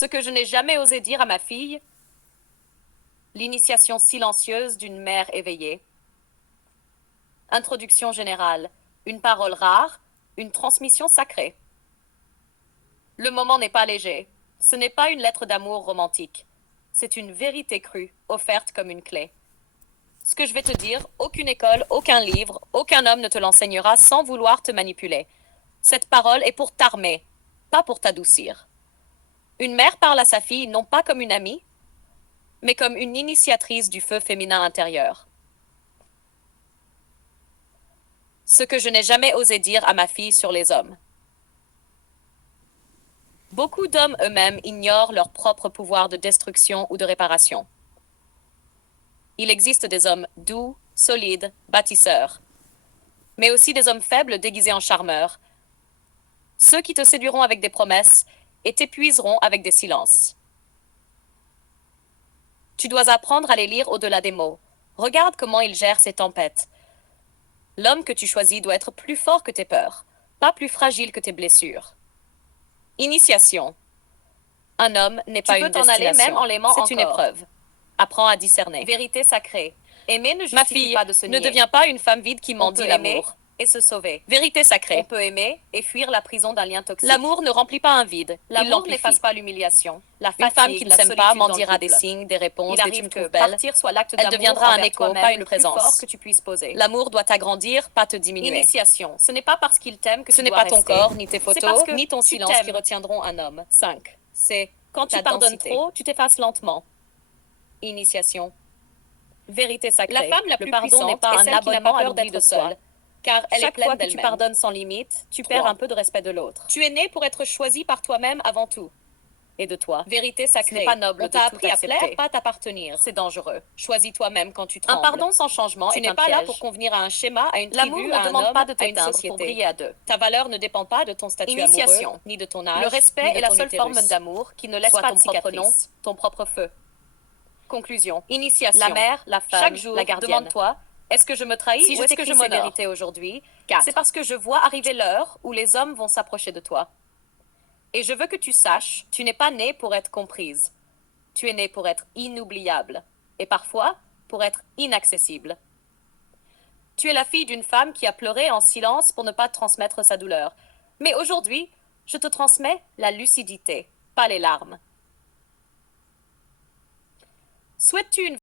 Ce que je n'ai jamais osé dire à ma fille, l'initiation silencieuse d'une mère éveillée. Introduction générale, une parole rare, une transmission sacrée. Le moment n'est pas léger. Ce n'est pas une lettre d'amour romantique. C'est une vérité crue, offerte comme une clé. Ce que je vais te dire, aucune école, aucun livre, aucun homme ne te l'enseignera sans vouloir te manipuler. Cette parole est pour t'armer, pas pour t'adoucir. Une mère parle à sa fille non pas comme une amie, mais comme une initiatrice du feu féminin intérieur. Ce que je n'ai jamais osé dire à ma fille sur les hommes. Beaucoup d'hommes eux-mêmes ignorent leur propre pouvoir de destruction ou de réparation. Il existe des hommes doux, solides, bâtisseurs, mais aussi des hommes faibles déguisés en charmeurs, ceux qui te séduiront avec des promesses et t'épuiseront avec des silences. Tu dois apprendre à les lire au-delà des mots. Regarde comment ils gèrent ces tempêtes. L'homme que tu choisis doit être plus fort que tes peurs, pas plus fragile que tes blessures. Initiation. Un homme n'est pas une destination. Tu peux t'en aller même en l'aimant encore. C'est une épreuve. Apprends à discerner. Vérité sacrée. Aimer ne justifie pas de se nier. Ma fille, ne deviens pas une femme vide qui mendie l'amour. Et se sauver. Vérité sacrée. On peut aimer et fuir la prison d'un lien toxique. L'amour ne remplit pas un vide. L'amour n'efface pas l'humiliation. La fatigue, une femme qui ne s'aime pas mendiera des signes, des réponses, des tu me trouves belle. Partir soit l'acte d'amour. Elle deviendra un écho, pas une présence. Le plus fort que tu puisses poser. L'amour doit t'agrandir, pas te diminuer. Initiation. Ce n'est pas parce qu'il t'aime que ce n'est pas ton corps, ni tes photos, ni ton silence qui retiendront un homme. 5. C'est quand tu pardonnes trop, tu t'effaces lentement. Initiation. Vérité sacrée. La femme la plus puissante n'est pas un abonnement à l'oubli de seul. Car elle est pleine d'elle-même. Chaque fois que tu pardonnes sans limite, tu perds un peu de respect de l'autre. Tu es né pour être choisi par toi-même avant tout. Et de toi. Vérité sacrée. Ce n'est pas noble. On t'a appris à plaire, pas t'appartenir. C'est dangereux. Choisis toi-même quand tu trembles. Un pardon sans changement tu n'es pas là pour convenir à un schéma, à une tribu, à un homme, pas de à une société. Pour briller à deux. Ta valeur ne dépend pas de ton statut amoureux, ni de ton âge. Le respect est la seule forme d'amour qui ne laisse pas de cicatrices. Ton propre feu. Conclusion. Initiation. La mère, la femme, chaque jour, la gardienne. Demande-toi, est-ce que je me trahis ou est-ce que je m'honore? Vérité aujourd'hui, c'est parce que je vois arriver l'heure où les hommes vont s'approcher de toi. Et je veux que tu saches, tu n'es pas née pour être comprise. Tu es née pour être inoubliable. Et parfois, pour être inaccessible. Tu es la fille d'une femme qui a pleuré en silence pour ne pas transmettre sa douleur. Mais aujourd'hui, je te transmets la lucidité, pas les larmes. Souhaites-tu une